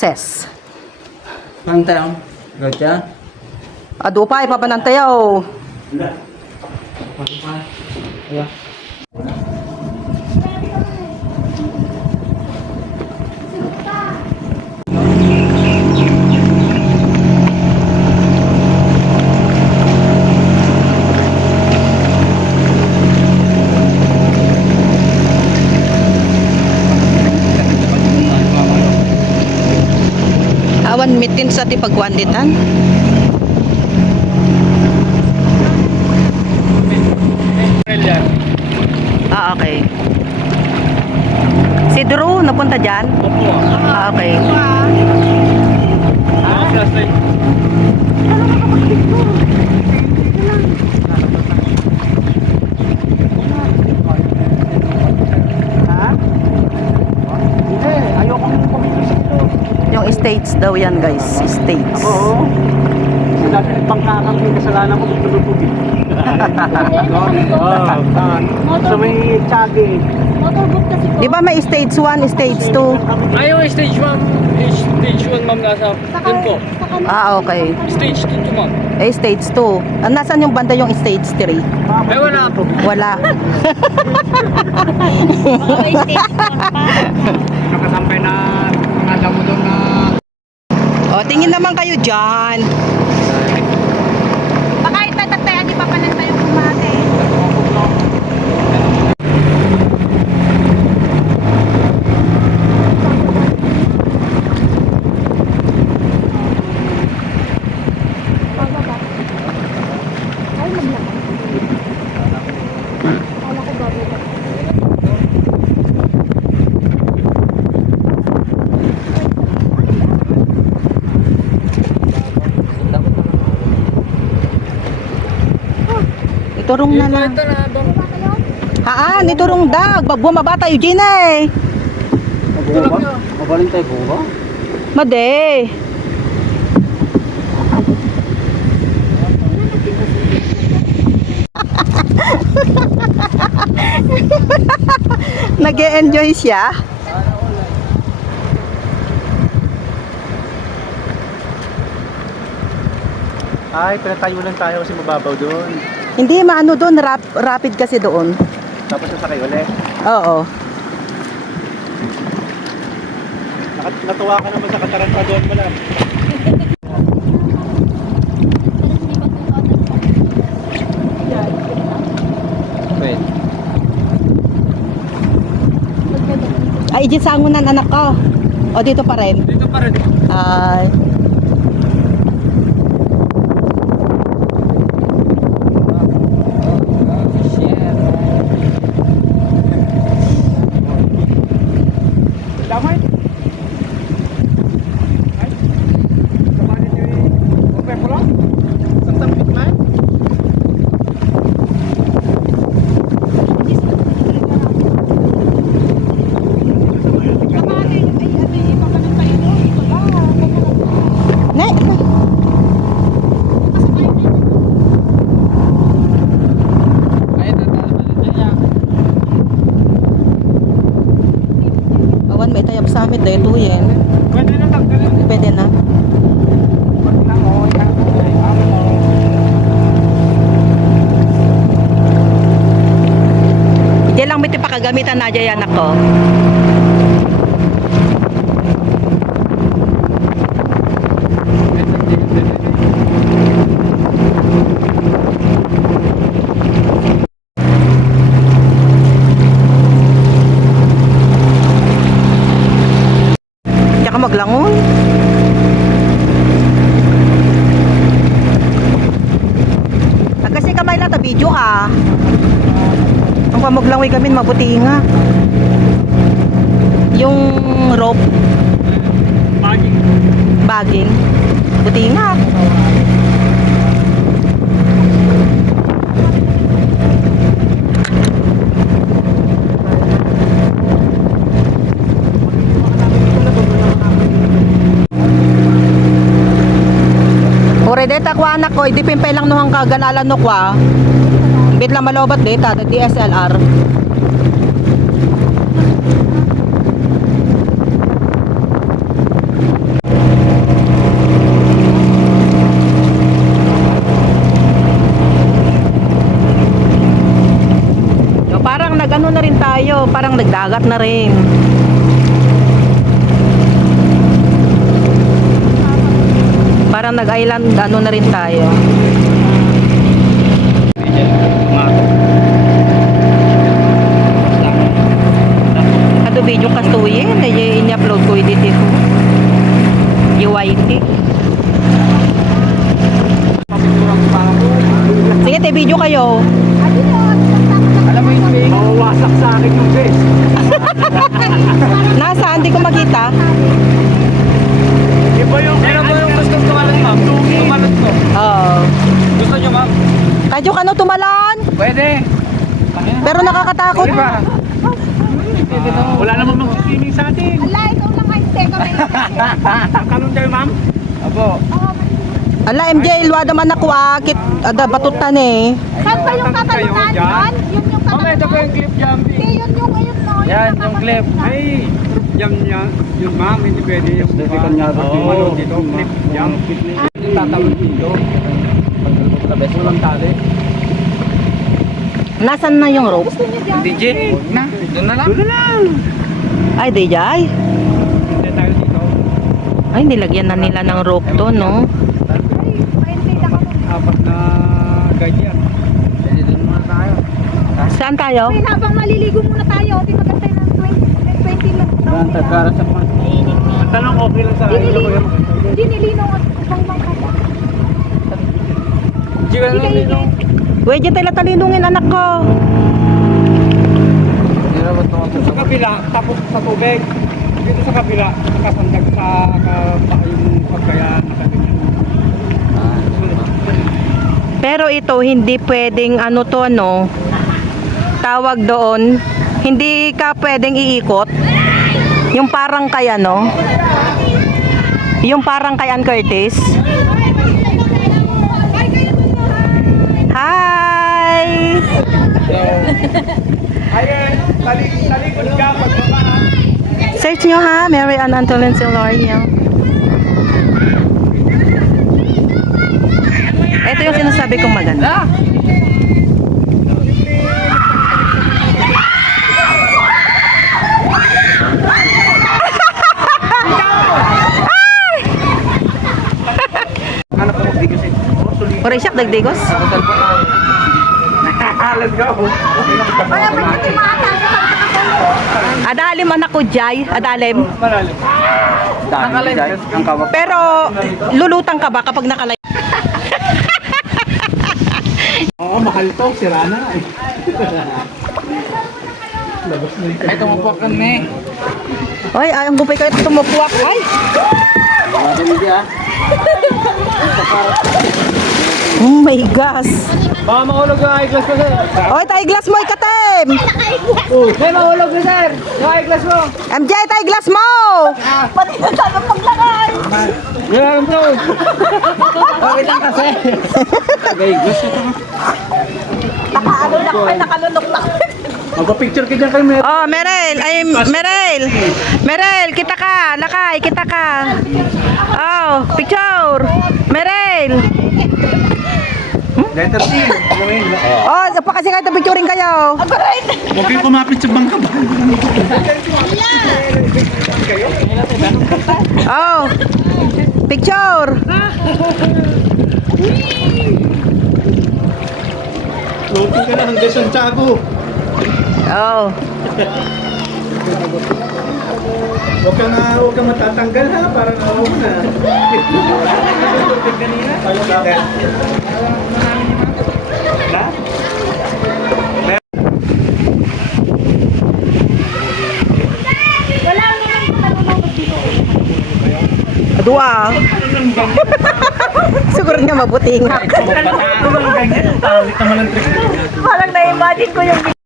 access. Pantang, gotcha. Adupay papanantayaw. Yeah. Awan mitin sa ti pagkuanditan. Ah, okay. Si Drew, napunta dyan? Opo. Ah, okay. Hindi, ayokong pumilis ito. Yung estates daw yan, guys. Estates. Oo. Sila pangkakang may kasalanan ko tutulog-tubig. So may tsagi. Motorboat kasi po. Di ba may stage 1, stage 2? Ayaw, stage 1 ma'am nasa dun po. Ah, okay. Stage 2 to ma'am. Eh, stage 2. Nasaan yung banda yung stage 3? Ay wala po. Wala. Baka may stage 4 pa. Nakasampay na mga damo doon na O, tingin naman kayo dyan. Baka itatatayan ni Papa ng tayo kumate. Iturong na lang. Ito na bang Haan, iturong dag. Bumaba tayo dyan eh. Mabalin tayo ko ba? Made. Nag-e-enjoy siya. Ay, pinatayunan tayo kasi mababaw doon. Hindi, maano doon. Rapid kasi doon. Tapos nasakay ulit. Oo. Natuwa ka naman sa kataranta doon mo lang. Wait. Ay, dyan sangunan anak ko. O, dito pa rin. dito pa rin. Ay. Damay. Ay. Samahan niyo yung open ko lang. Santang pitman. Ne. Ay, tatalaman niya. Awan, may tayap sa amin. Dito yan. Pwede na tanggalin. Pwede na. Diyan lang may pakagamitan na dyan yan ako. Tsaka maglangon. Kasi kamay lang ta video ka. Ang pamaglangoy kami mabuti nga. Yung rope baging. Buti nga. Ore deta ko anak ko, idi pimpay lang nuhang kaganalan no kwa. Bit lang malobat deta, DSLR. Dagat na rin. Parang nag-island, ano na rin tayo. Kado video kastuye, na i-upload ko edit ko. UIT. Sige, te video kayo. Alam mo yung face? Mawawasak sa akin yung face. Nasaan? Hindi ko makita. Iba yung... Meron po yung gusto tumalon, ma'am. Tumalon ko. Oo. Gusto nyo, ma'am? Kadyo ka no tumalon. Pwede. Pero nakakatakot. Di ba? Wala namang mag-swimming sa atin. Ala, ikaw lang kayo. Teka, may Ang talon kayo, ma'am? Abo. Ala, MJ, ilwa naman ako akit. Ada batutan eh. Saan ba yung katalunan? Dyan? Yun yung Okay, ito po katalunan? yung clip jumping. Hindi, yun yung ayun no. Yan, yung clip. Ay, jam niya. Yun, ma'am, hindi pwede yung... Yung dito, clip, jam. Tatalon dito. Labes mo lang tali. Nasaan na yung rope? Gusto niyo dyan? DJ, na. Doon na lang. Doon na lang. Ay, DJ. Hindi tayo dito. Ay, nilagyan na nila ng rope to, no? Ay, maintay ako. Apat na guide yan. Pwede doon muna tayo. Saan tayo? Ay, habang maliligo muna tayo. Di magantay ng 20 lang. Para sa mga... Ang tanong okay lang sa akin. Hindi nilinaw at bang ka. Ano Uy, dyan tayo talinungin anak ko. Sa kabila, tapos sa tubig. Dito sa kabila, nakasandag sa yung pagkaya nakaganyan. Pero ito, hindi pwedeng ano to, no? Tawag doon, hindi ka pwedeng iikot. Yung parang kay ano? Yung parang kay Ann Curtis. Hi! Ayun, talikod ka pagbaba. Search nyo ha, Mary Ann Antolin Silorio. Ito yung sinasabi kong maganda. Hanap ko mag-digos eh. Oray siya, dagdigos. Let's go. Ay, ang pwede Adalim anak ko, Jai. Adalim. Malalim. Nakalive. Ang kawak. Pero, lulutang ka ba kapag nakalay? Oo, mahal to. Sira na. Labas na yung... Ay, tumupak kami. Ay, ang gupay kayo tumupuak. Ay! Oh my gosh. Baka mahulog yung eyeglass ko, sir. Oy, tayo glass mo, ikatim! May mahulog na, sir. Yung eyeglass mo. MJ, tayo glass mo! Pati na tayo paglakay. Yan, bro. Okay lang kasi. Eyeglass ito. Nakaano na kayo, nakalunok na kayo. Magpa-picture ka dyan kay Mer. Oh, Merel! Ay, Merel! Merel, kita ka! Lakay, kita ka! Oh, picture! Merel! Letter C. Oh, pa kasi kayo picturing kayo. Huwag kayong kumapit sa bangka ba? Oh, picture! Floating ka na hanggang Santiago. Oh. Huwag kang matatanggal ha, para naawag na. Kanina? Na? Wala naman nalulunod dito. Dua. Siguro nga mabuti nga. Pangit naman ang trick. Parang na-imagine ko yung